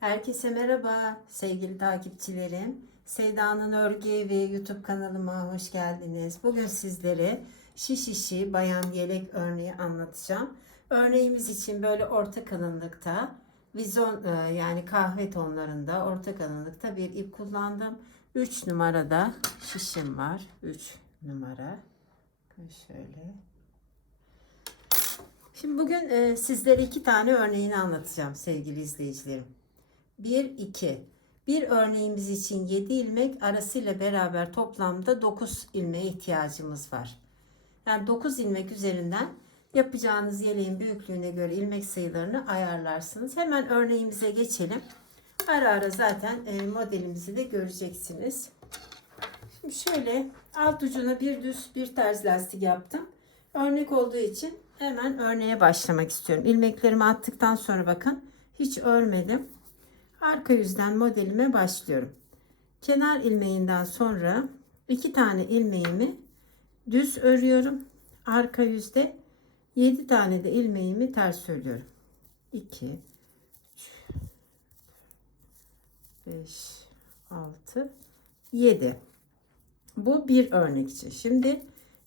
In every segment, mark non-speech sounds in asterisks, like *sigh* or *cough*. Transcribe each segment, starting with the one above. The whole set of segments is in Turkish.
Herkese merhaba sevgili takipçilerim. Sevda'nın Örgü Evi YouTube kanalıma hoş geldiniz. Bugün sizlere şiş işi bayan yelek örneği anlatacağım. Örneğimiz için böyle orta kalınlıkta vizon e, yani kahve tonlarında orta kalınlıkta bir ip kullandım. 3 numarada şişim var. 3 numara. Şöyle. Şimdi bugün e, sizlere iki tane örneğini anlatacağım sevgili izleyicilerim. 1 2. Bir örneğimiz için 7 ilmek arasıyla beraber toplamda 9 ilmeğe ihtiyacımız var. Yani 9 ilmek üzerinden yapacağınız yeleğin büyüklüğüne göre ilmek sayılarını ayarlarsınız. Hemen örneğimize geçelim. Ara ara zaten e, modelimizi de göreceksiniz. Şimdi şöyle alt ucuna bir düz bir ters lastik yaptım. Örnek olduğu için hemen örneğe başlamak istiyorum. İlmeklerimi attıktan sonra bakın hiç örmedim. Arka yüzden modelime başlıyorum. Kenar ilmeğinden sonra iki tane ilmeğimi düz örüyorum. Arka yüzde 7 tane de ilmeğimi ters örüyorum. 2 5 6 7 Bu bir örnek için. Şimdi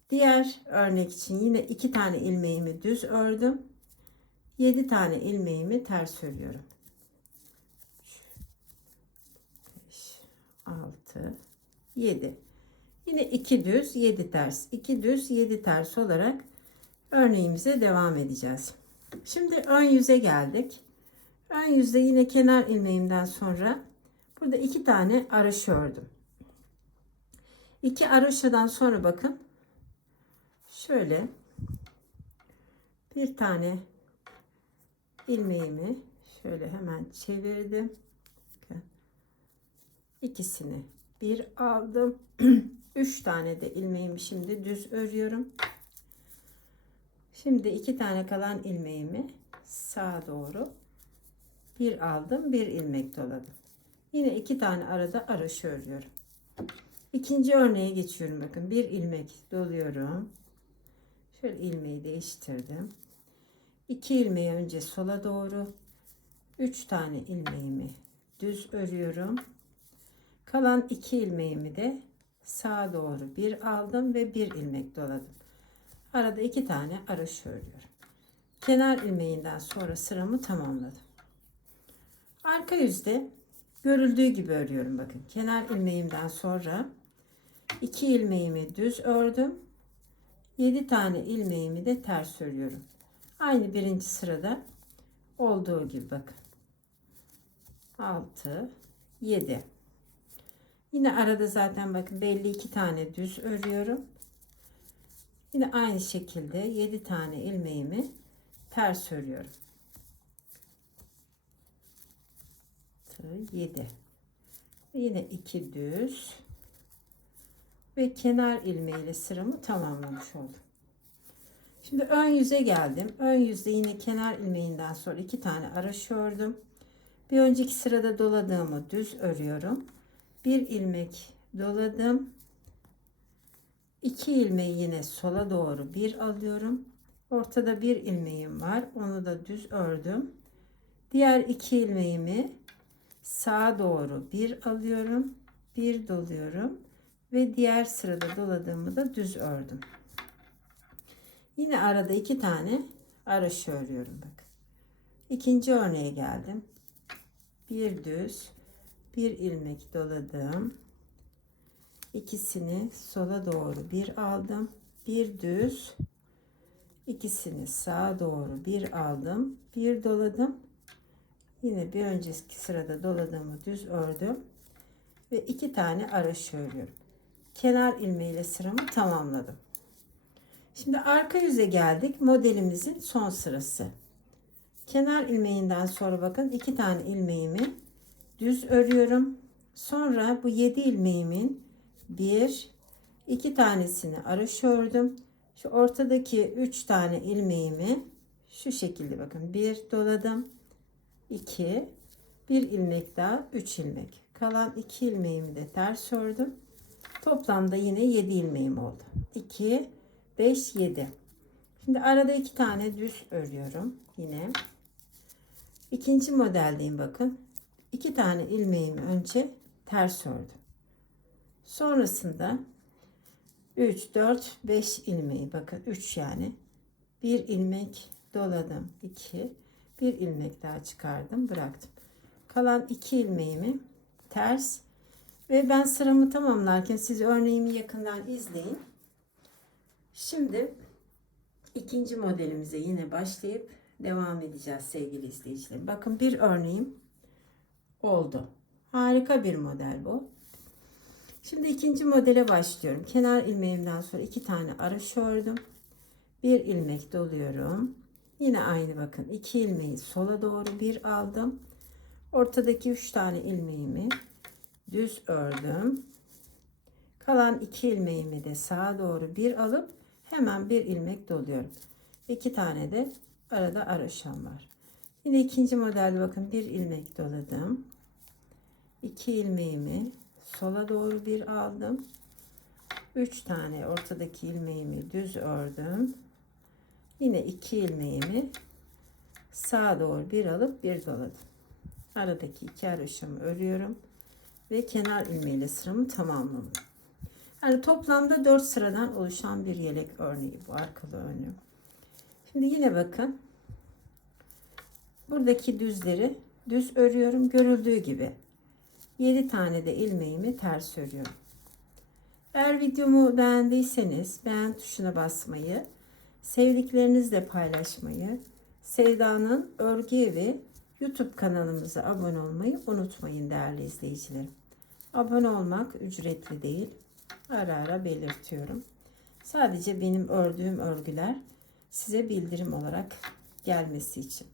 diğer örnek için yine iki tane ilmeğimi düz ördüm. 7 tane ilmeğimi ters örüyorum. 5 6 7 Yine 2 düz 7 ters 2 düz 7 ters olarak örneğimize devam edeceğiz. Şimdi ön yüze geldik. Ön yüzde yine kenar ilmeğimden sonra burada iki tane araş ördüm. İki araşadan sonra bakın şöyle bir tane ilmeğimi şöyle hemen çevirdim. İkisini bir aldım. *clears throat* Üç tane de ilmeğimi şimdi düz örüyorum. Şimdi iki tane kalan ilmeğimi sağa doğru bir aldım bir ilmek doladım. Yine iki tane arada araş örüyorum. İkinci örneğe geçiyorum bakın bir ilmek doluyorum. Şöyle ilmeği değiştirdim. İki ilmeği önce sola doğru üç tane ilmeğimi düz örüyorum. Kalan iki ilmeğimi de sağa doğru bir aldım ve bir ilmek doladım. Arada iki tane araş örüyorum. Kenar ilmeğinden sonra sıramı tamamladım. Arka yüzde görüldüğü gibi örüyorum bakın. Kenar ilmeğimden sonra iki ilmeğimi düz ördüm. 7 tane ilmeğimi de ters örüyorum. Aynı birinci sırada olduğu gibi bakın. 6 7 Yine arada zaten bakın belli iki tane düz örüyorum. Yine aynı şekilde 7 tane ilmeğimi ters örüyorum. 7 yine 2 düz ve kenar ilmeğiyle sıramı tamamlamış oldum. Şimdi ön yüze geldim. Ön yüzde yine kenar ilmeğinden sonra iki tane araş ördüm. Bir önceki sırada doladığımı düz örüyorum. Bir ilmek doladım. İki ilmeği yine sola doğru bir alıyorum. Ortada bir ilmeğim var. Onu da düz ördüm. Diğer iki ilmeğimi sağa doğru bir alıyorum. Bir doluyorum ve diğer sırada doladığımı da düz ördüm. Yine arada iki tane araş örüyorum bak. İkinci örneğe geldim. Bir düz, bir ilmek doladım. İkisini sola doğru bir aldım. Bir düz, ikisini sağa doğru bir aldım. Bir doladım. Yine bir önceki sırada doladığımı düz ördüm ve iki tane araş örüyorum kenar ilmeğiyle sıramı tamamladım. Şimdi arka yüze geldik. Modelimizin son sırası. Kenar ilmeğinden sonra bakın iki tane ilmeğimi düz örüyorum. Sonra bu 7 ilmeğimin bir iki tanesini araş ördüm. Şu ortadaki 3 tane ilmeğimi şu şekilde bakın bir doladım. 2 bir ilmek daha 3 ilmek. Kalan 2 ilmeğimi de ters ördüm. Toplamda yine 7 ilmeğim oldu. 2, 5, 7. Şimdi arada iki tane düz örüyorum. Yine. İkinci modeldeyim bakın. İki tane ilmeğimi önce ters ördüm. Sonrasında 3, 4, 5 ilmeği bakın 3 yani. Bir ilmek doladım. 2. Bir ilmek daha çıkardım. Bıraktım. Kalan 2 ilmeğimi ters ve ben sıramı tamamlarken siz örneğimi yakından izleyin. Şimdi ikinci modelimize yine başlayıp devam edeceğiz sevgili izleyicilerim. Bakın bir örneğim oldu. Harika bir model bu. Şimdi ikinci modele başlıyorum. Kenar ilmeğimden sonra iki tane araş ördüm. Bir ilmek doluyorum. Yine aynı bakın. iki ilmeği sola doğru bir aldım. Ortadaki üç tane ilmeğimi düz ördüm. Kalan iki ilmeğimi de sağa doğru bir alıp hemen bir ilmek doluyorum. İki tane de arada araşam var. Yine ikinci modelde bakın bir ilmek doladım. İki ilmeğimi sola doğru bir aldım. Üç tane ortadaki ilmeğimi düz ördüm. Yine iki ilmeğimi sağa doğru bir alıp bir doladım. Aradaki iki haroşamı örüyorum ve kenar ilmeğiyle sıramı tamamladım. Yani toplamda 4 sıradan oluşan bir yelek örneği bu arkalı önlü. Şimdi yine bakın. Buradaki düzleri düz örüyorum görüldüğü gibi. 7 tane de ilmeğimi ters örüyorum. Eğer videomu beğendiyseniz beğen tuşuna basmayı, sevdiklerinizle paylaşmayı, Sevda'nın Örgü Evi YouTube kanalımıza abone olmayı unutmayın değerli izleyicilerim. Abone olmak ücretli değil. Ara ara belirtiyorum. Sadece benim ördüğüm örgüler size bildirim olarak gelmesi için.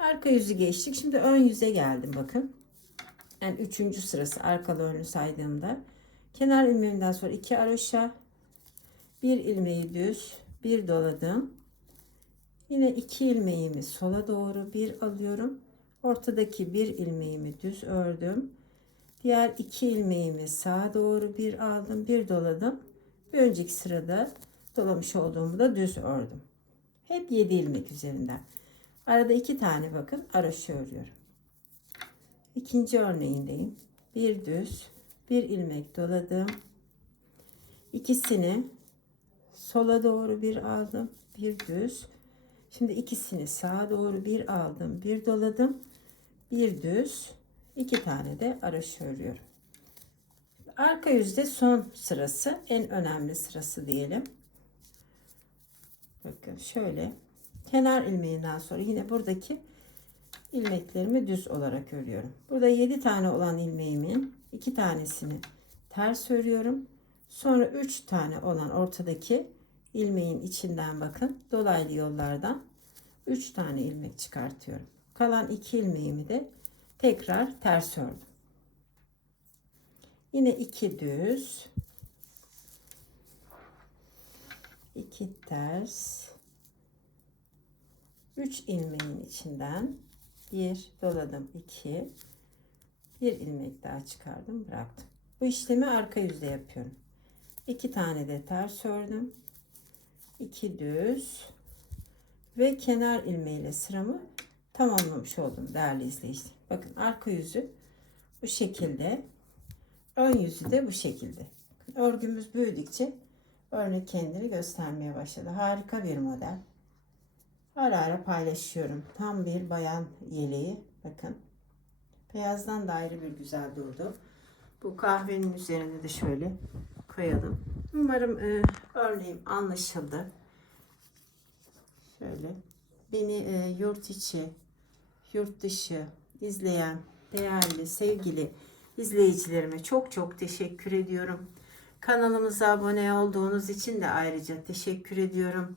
Arka yüzü geçtik. Şimdi ön yüze geldim bakın. Yani üçüncü sırası arkalı önlü saydığımda. Kenar ilmeğimden sonra iki aroşa, bir ilmeği düz, bir doladım. Yine iki ilmeğimi sola doğru bir alıyorum. Ortadaki bir ilmeğimi düz ördüm. Diğer iki ilmeğimi sağa doğru bir aldım, bir doladım. Bir önceki sırada dolamış olduğumu da düz ördüm. Hep 7 ilmek üzerinden. Arada iki tane bakın araşı örüyorum. İkinci örneğindeyim. Bir düz, bir ilmek doladım. İkisini sola doğru bir aldım, bir düz. Şimdi ikisini sağa doğru bir aldım, bir doladım, bir düz, iki tane de araş örüyorum. Arka yüzde son sırası, en önemli sırası diyelim. Bakın şöyle kenar ilmeğinden sonra yine buradaki ilmeklerimi düz olarak örüyorum. Burada 7 tane olan ilmeğimin 2 tanesini ters örüyorum. Sonra 3 tane olan ortadaki ilmeğin içinden bakın dolaylı yollardan 3 tane ilmek çıkartıyorum. Kalan 2 ilmeğimi de tekrar ters ördüm. Yine 2 düz 2 ters 3 ilmeğin içinden bir doladım 2 bir ilmek daha çıkardım bıraktım. Bu işlemi arka yüzde yapıyorum. 2 tane de ters ördüm. 2 düz ve kenar ilmeğiyle sıramı tamamlamış oldum değerli izleyiciler. Bakın arka yüzü bu şekilde. Ön yüzü de bu şekilde. Örgümüz büyüdükçe örnek kendini göstermeye başladı. Harika bir model. Ara ara paylaşıyorum. Tam bir bayan yeleği. Bakın. Beyazdan da ayrı bir güzel durdu. Bu kahvenin üzerine de şöyle koyalım. Umarım e, örneğim anlaşıldı. Şöyle. Beni e, yurt içi, yurt dışı izleyen değerli, sevgili izleyicilerime çok çok teşekkür ediyorum. Kanalımıza abone olduğunuz için de ayrıca teşekkür ediyorum.